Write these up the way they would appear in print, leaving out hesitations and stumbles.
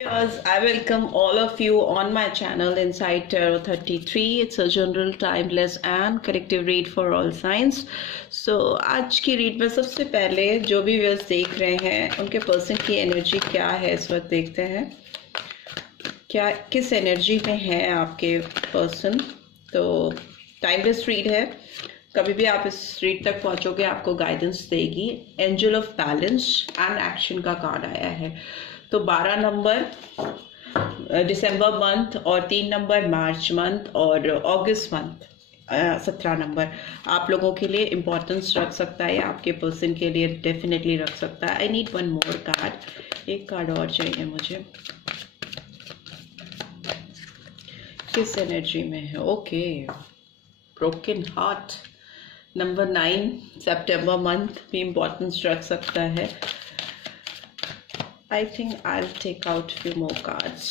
Viewers, I welcome all of you on my channel Inside Tarot 33. It's a general, timeless and corrective read for all signs. So आज की read में सबसे पहले जो भी viewers देख रहे हैं उनके पर्सन की एनर्जी क्या है इस वक्त देखते हैं। क्या किस एनर्जी में है आपके पर्सन। तो टाइमलेस रीड है, कभी भी आप इस रीड तक पहुंचोगे आपको गाइडेंस देगी। Angel of balance and action का कार्ड आया है। तो 12 नंबर दिसंबर मंथ और 3 नंबर मार्च मंथ और अगस्त मंथ 17 नंबर आप लोगों के लिए इम्पोर्टेंस रख सकता है, आपके पर्सन के लिए डेफिनेटली रख सकता है। I need one more card, एक कार्ड और चाहिए मुझे। किस एनर्जी में है? ओके, ब्रोकन हार्ट नंबर 9 सितंबर मंथ भी इम्पोर्टेंस रख सकता है। I think I'll take out few more cards.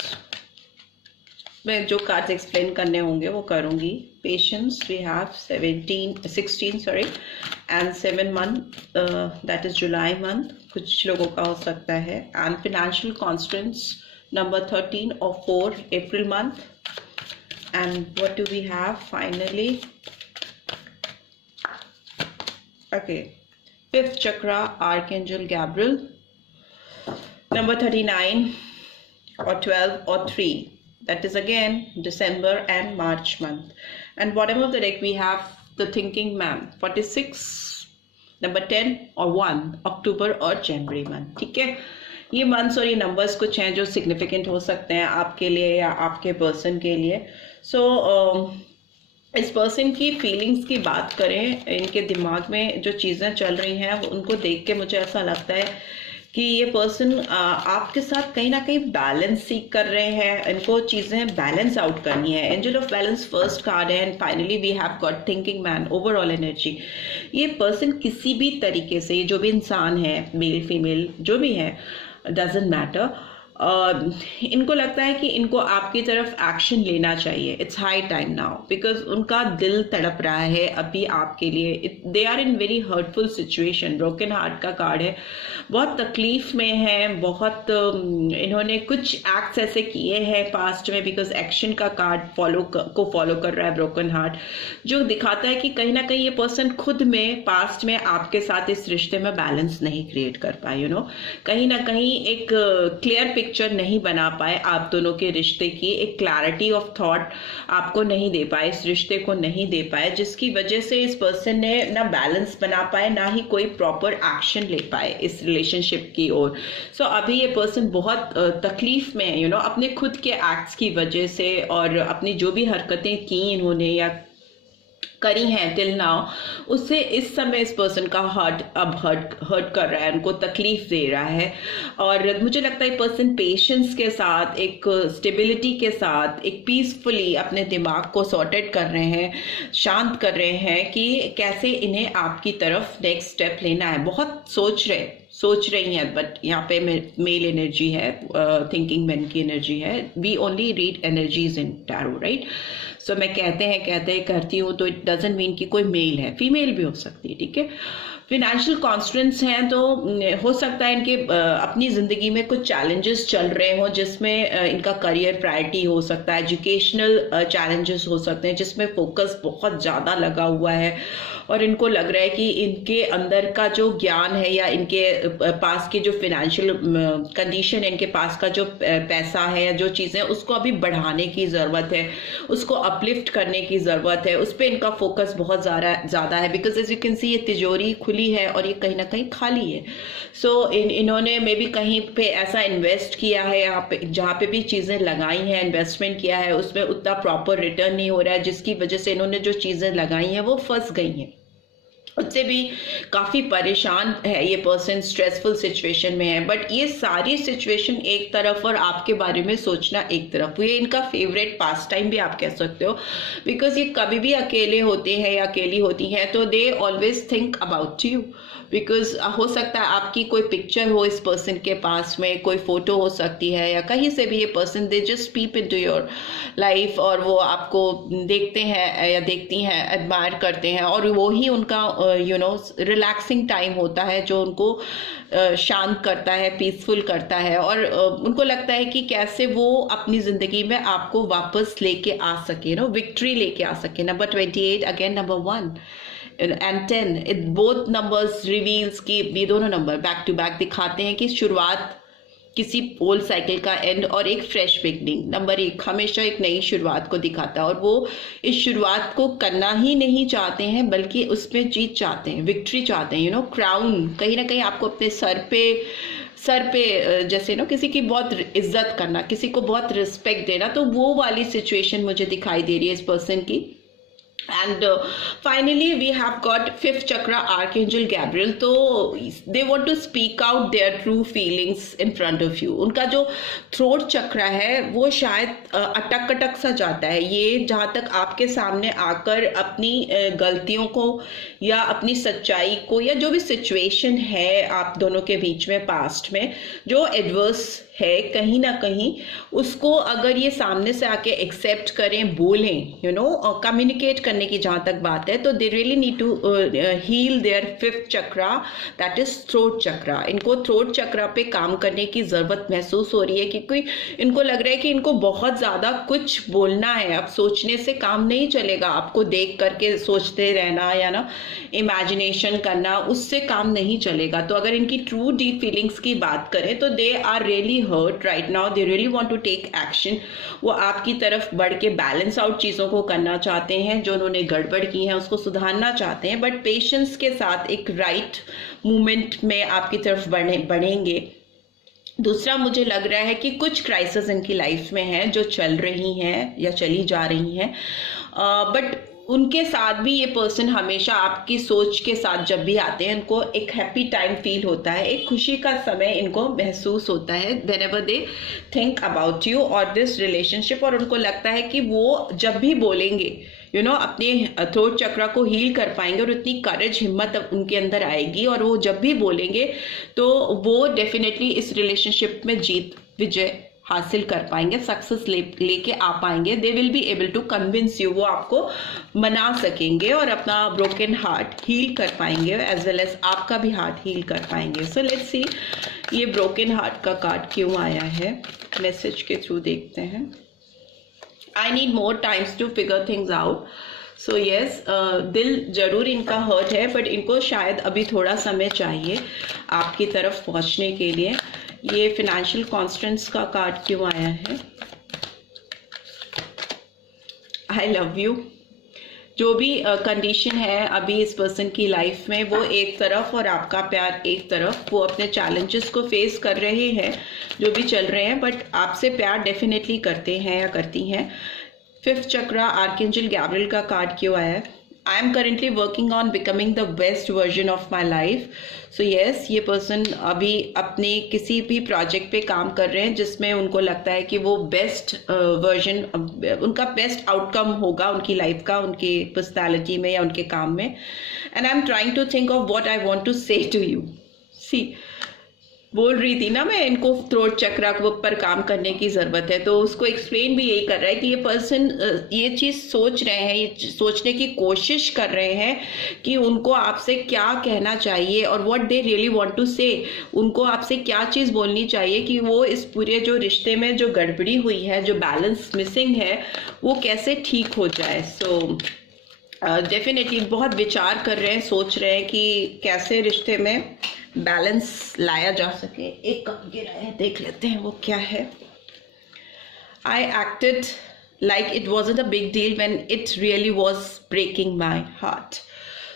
मैं जो कार्ड्स एक्सप्लेन करने होंगे वो करूँगी। Patience we have 16 sorry and 7 month that is July month, कुछ लोगों का हो सकता है। एंड फिनेंशियल कॉन्स्टेंट्स नंबर 13 और 4 April month. And what do we have finally? Okay, 5th chakra archangel Gabriel number 39 or 12 or 3, that is again December and March month. And bottom of the deck we have the thinking man 46 number 10 or 1 October और January month। ठीक है, ये months और ये numbers कुछ हैं जो significant हो सकते हैं आपके लिए या आपके पर्सन के लिए। सो इस पर्सन की फीलिंग्स की बात करें, इनके दिमाग में जो चीज़ें चल रही हैं उनको देख के मुझे ऐसा लगता है कि ये पर्सन आपके साथ कहीं ना कहीं बैलेंस सीख कर रहे हैं। इनको चीज़ें बैलेंस आउट करनी है। Angel of balance first card है and finally we have got thinking man overall energy. ये पर्सन किसी भी तरीके से, जो भी इंसान है, मेल फीमेल जो भी है, डजेंट मैटर, इनको लगता है कि इनको आपकी तरफ एक्शन लेना चाहिए। It's high time now because उनका दिल तड़प रहा है अभी आपके लिए। They are in very hurtful situation. Broken heart का कार्ड है, बहुत तकलीफ में है, बहुत इन्होंने कुछ एक्ट्स ऐसे किए हैं पास्ट में, बिकॉज एक्शन का कार्ड फॉलो कर रहा है ब्रोकन हार्ट, जो दिखाता है कि कहीं ना कहीं ये पर्सन खुद में पास्ट में आपके साथ इस रिश्ते में बैलेंस नहीं क्रिएट कर पाए। यू नो, कहीं ना कहीं एक क्लियर पिक्चर नहीं बना पाए आप दोनों के रिश्ते की, एक क्लैरिटी ऑफ थॉट आपको नहीं दे पाए, इस रिश्ते को नहीं दे पाए, जिसकी वजह से इस पर्सन ने ना बैलेंस बना पाए ना ही कोई प्रॉपर एक्शन ले पाए इस रिलेशनशिप की ओर। सो अभी ये पर्सन बहुत तकलीफ में है, यू नो, अपने खुद के एक्ट्स की वजह से और अपनी जो भी हरकतें की इन्होंने या करी हैं टिल नाउ, उससे इस समय इस पर्सन का हार्ट अब हर्ट कर रहा है, उनको तकलीफ दे रहा है। और मुझे लगता है पर्सन पेशेंस के साथ, एक स्टेबिलिटी के साथ, एक पीसफुली अपने दिमाग को सॉर्टेड कर रहे हैं, शांत कर रहे हैं कि कैसे इन्हें आपकी तरफ नेक्स्ट स्टेप लेना है। बहुत सोच रही हैं, बट यहाँ पे मेल एनर्जी है, थिंकिंग मैन की एनर्जी है। We only read energies in tarot, right? So मैं कहते करती हूँ, तो इट डजेंट मीन कि कोई मेल है, फीमेल भी हो सकती है। ठीक है, फिनेंशियल कॉन्स्टेंट्स हैं, तो हो सकता है इनके अपनी ज़िंदगी में कुछ चैलेंजेस चल रहे हों जिसमें इनका करियर प्रायोरिटी हो सकता है, एजुकेशनल चैलेंजेस हो सकते हैं जिसमें फोकस बहुत ज़्यादा लगा हुआ है और इनको लग रहा है कि इनके अंदर का जो ज्ञान है या इनके पास की जो फिनेंशियल कंडीशन है, इनके पास का जो पैसा है या जो चीज़ें, उसको अभी बढ़ाने की ज़रूरत है, उसको अपलिफ्ट करने की ज़रूरत है, उस पर इनका फोकस बहुत ज़्यादा है। Because as you can see ये तिजोरी खुली है और ये कहीं ना कहीं खाली है। सो इन्होंने मे भी कहीं पे ऐसा इन्वेस्ट किया है, यहाँ पे जहाँ पे भी चीज़ें लगाई हैं, इन्वेस्टमेंट किया है, उसमें उतना प्रॉपर रिटर्न नहीं हो रहा है, जिसकी वजह से इन्होंने जो चीज़ें लगाई हैं वो फंस गई हैं, उससे भी काफ़ी परेशान है ये पर्सन, स्ट्रेसफुल सिचुएशन में है। बट ये सारी सिचुएशन एक तरफ और आपके बारे में सोचना एक तरफ, ये इनका फेवरेट पास टाइम भी आप कह सकते हो। बिकॉज ये कभी भी अकेले होते हैं या अकेली होती हैं तो they always think about you. Because हो सकता है आपकी कोई पिक्चर हो इस पर्सन के पास में, कोई फोटो हो सकती है या कहीं से भी ये person they just peep into your life और वो आपको देखते हैं या देखती हैं, एडमायर करते हैं और वो ही उनका रिलैक्सिंग टाइम होता है जो उनको शांत करता है, पीसफुल करता है, और उनको लगता है कि कैसे वो अपनी ज़िंदगी में आपको वापस लेके आ सके, विक्ट्री लेके आ सके. Number 28 again number 1 and 10, both numbers reveals कि ये दोनों नंबर बैक टू बैक दिखाते हैं कि शुरुआत किसी ओल्ड साइकिल का एंड और एक फ्रेश बिगनिंग. नंबर 1 हमेशा एक नई शुरुआत को दिखाता है, और वो इस शुरुआत को करना ही नहीं चाहते हैं बल्कि उसमें जीत चाहते हैं, विक्ट्री चाहते हैं, क्राउन कहीं ना कहीं आपको अपने सर पे जैसे किसी की बहुत इज्जत करना, किसी को बहुत रिस्पेक्ट देना, तो वो वाली सिचुएशन मुझे दिखाई दे रही है इस पर्सन की. And finally we have got fifth chakra archangel Gabriel. तो they want to speak out their true feelings in front of you. उनका जो थ्रोट चक्रा है वो शायद अटक सा जाता है. ये जहाँ तक आपके सामने आकर अपनी गलतियों को या अपनी सच्चाई को या जो भी सिचुएशन है आप दोनों के बीच में पास्ट में जो एडवर्स है कहीं ना कहीं, उसको अगर ये सामने से आके एक्सेप्ट करें, बोलें, कम्युनिकेट करने की जहाँ तक बात है, तो they really need to heal their fifth chakra, that is throat chakra. इनको थ्रोट चक्रा पे काम करने की ज़रूरत महसूस हो रही है क्योंकि इनको लग रहा है कि इनको बहुत ज़्यादा कुछ बोलना है. अब सोचने से काम नहीं चलेगा, आपको देख करके सोचते रहना या इमेजिनेशन करना, उससे काम नहीं चलेगा. तो अगर इनकी ट्रू डीप फीलिंग्स की बात करें तो they are really hurt right now, they really want to take action. वो आपकी तरफ बढ़ के बैलेंस आउट चीज़ों को करना चाहते हैं, जो उन्होंने गड़बड़ की है उसको सुधारना चाहते हैं, बट पेशेंस के साथ एक राइट मूवमेंट में आपकी तरफ बढ़ेंगे. दूसरा मुझे लग रहा है कि कुछ क्राइसिस इनकी लाइफ में है जो चल रही हैं या चली जा रही हैं, बट उनके साथ भी ये पर्सन हमेशा आपकी सोच के साथ जब भी आते हैं इनको एक हैप्पी टाइम फील होता है, एक खुशी का समय इनको महसूस होता है whenever they think about you और दिस रिलेशनशिप. और उनको लगता है कि वो जब भी बोलेंगे अपने थ्रोट चक्रा को हील कर पाएंगे और उतनी करेज, हिम्मत उनके अंदर आएगी, और वो जब भी बोलेंगे तो वो डेफिनेटली इस रिलेशनशिप में जीत, विजय हासिल कर पाएंगे, सक्सेस लेके आ पाएंगे. They will be able to convince you, वो आपको मना सकेंगे और अपना ब्रोकन हार्ट हील कर पाएंगे, एज वेल एज आपका भी हार्ट हील कर पाएंगे. सो लेट्स सी ये ब्रोकन हार्ट का कार्ड क्यों आया है, मैसेज के थ्रू देखते हैं. I need more times to figure things out. So yes, दिल जरूर इनका हर्ट है, बट इनको शायद अभी थोड़ा समय चाहिए आपकी तरफ पहुंचने के लिए. ये फिनेंशियल कॉन्स्टेंट्स का कार्ड क्यों आया है, आई लव यू. जो भी कंडीशन है अभी इस पर्सन की लाइफ में वो एक तरफ और आपका प्यार एक तरफ, वो अपने चैलेंजेस को फेस कर रहे हैं जो भी चल रहे हैं, बट आपसे प्यार डेफिनेटली करते हैं या करती हैं. फिफ्थ चक्रा आर्कएंजल गैब्रियल का कार्ड क्यों आया है, I am currently working on becoming the best version of my life. So yes, ये पर्सन अभी अपने किसी भी प्रोजेक्ट पे काम कर रहे हैं जिसमें उनको लगता है कि वो बेस्ट वर्जन, उनका बेस्ट आउटकम होगा उनकी लाइफ का, उनकी पर्सनैलिटी में या उनके काम में. And I am trying to think of what I want to say to you. See, बोल रही थी ना मैं, इनको थ्रोट चक्रा के ऊपर काम करने की ज़रूरत है, तो उसको एक्सप्लेन भी यही कर रहा है कि ये पर्सन ये चीज़ सोच रहे हैं, ये सोचने की कोशिश कर रहे हैं कि उनको आपसे क्या कहना चाहिए और what they really want to say, उनको आपसे क्या चीज़ बोलनी चाहिए कि वो इस पूरे जो रिश्ते में जो गड़बड़ी हुई है, जो बैलेंस मिसिंग है, वो कैसे ठीक हो जाए. सो डेफिनेटली बहुत विचार कर रहे हैं, सोच रहे हैं कि कैसे रिश्ते में बैलेंस लाया जा सके. एक कप गिरा है, देख लेते हैं वो क्या है. I acted like it wasn't a big deal when it really was breaking my heart.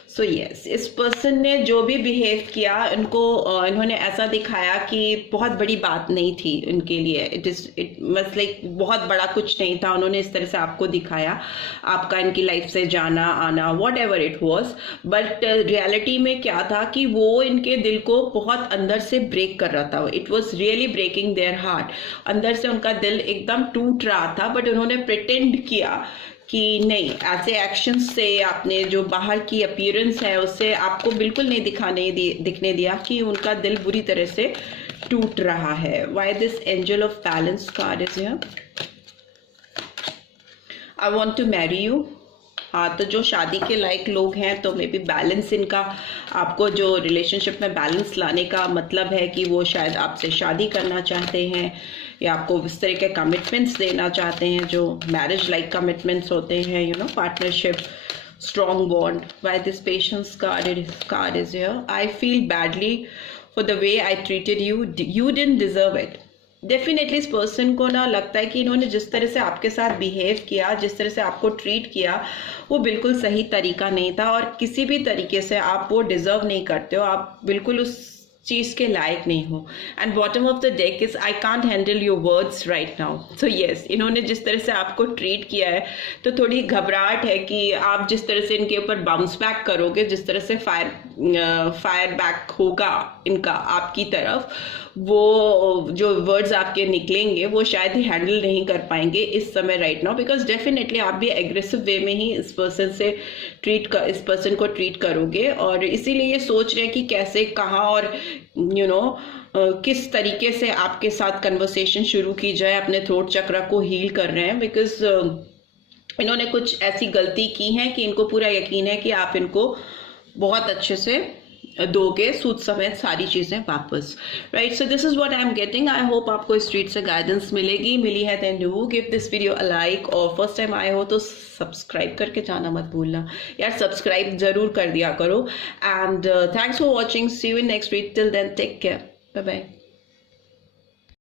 So yes, इस पर्सन ने जो भी बिहेव किया इन्होंने ऐसा दिखाया कि बहुत बड़ी बात नहीं थी उनके लिए. इट मस्ट लाइक बहुत बड़ा कुछ नहीं था. उन्होंने इस तरह से आपको दिखाया, आपका इनकी लाइफ से जाना आना, what ever it was, but reality में क्या था कि वो इनके दिल को बहुत अंदर से ब्रेक कर रहा था. It was really breaking their heart. अंदर से उनका दिल एकदम टूट रहा था, बट उन्होंने प्रिटेंड किया कि नहीं, ऐसे एक्शंस से, आपने जो बाहर की अपीयरेंस है उससे आपको बिल्कुल नहीं दिखने दिया कि उनका दिल बुरी तरह से टूट रहा है. Why this angel of balance card is here. I want to marry you. हाँ, तो जो शादी के लायक लोग हैं तो मे बी बैलेंस इनका, आपको जो रिलेशनशिप में बैलेंस लाने का मतलब है कि वो शायद आपसे शादी करना चाहते हैं या आपको इस तरह के कमिटमेंट्स देना चाहते हैं जो मैरिज लाइक कमिटमेंट्स होते हैं, you know, partnership, strong bond. Why this patience card is here? I feel badly for the way I treated you. You didn't deserve it. Definitely इस पर्सन को ना लगता है कि इन्होंने जिस तरह से आपके साथ बिहेव किया, जिस तरह से आपको ट्रीट किया, वो बिल्कुल सही तरीका नहीं था और किसी भी तरीके से आप वो डिजर्व नहीं करते हो, आप बिल्कुल उस चीज के लायक नहीं हो. And bottom of the deck is I can't handle your words right now. So yes, इन्होंने जिस तरह से आपको ट्रीट किया है तो थोड़ी घबराहट है कि आप जिस तरह से इनके ऊपर बाउंस बैक करोगे, जिस तरह से फायर बैक होगा इनका आपकी तरफ, वो जो वर्ड्स आपके निकलेंगे वो शायद ही हैंडल नहीं कर पाएंगे इस समय राइट नाउ, बिकॉज डेफिनेटली आप भी एग्रेसिव वे में ही इस पर्सन को ट्रीट करोगे और इसीलिए ये सोच रहे हैं कि कैसे, कहाँ और यू नो किस तरीके से आपके साथ कन्वर्सेशन शुरू की जाए, अपने थ्रोट चक्र को हील कर रहे हैं, बिकॉज इन्होंने कुछ ऐसी गलती की है कि इनको पूरा यकीन है कि आप इनको बहुत अच्छे से दोगे सूद समेत सारी चीजें वापस, right. So this is what I am getting. I hope आपको इस स्ट्रीट से गाइडेंस मिली है then do give this video a like, और फर्स्ट टाइम आए हो तो सब्सक्राइब करके जाना मत भूलना यार, सब्सक्राइब जरूर कर दिया करो. And thanks for watching. See you in next week. Till then take care. Bye bye.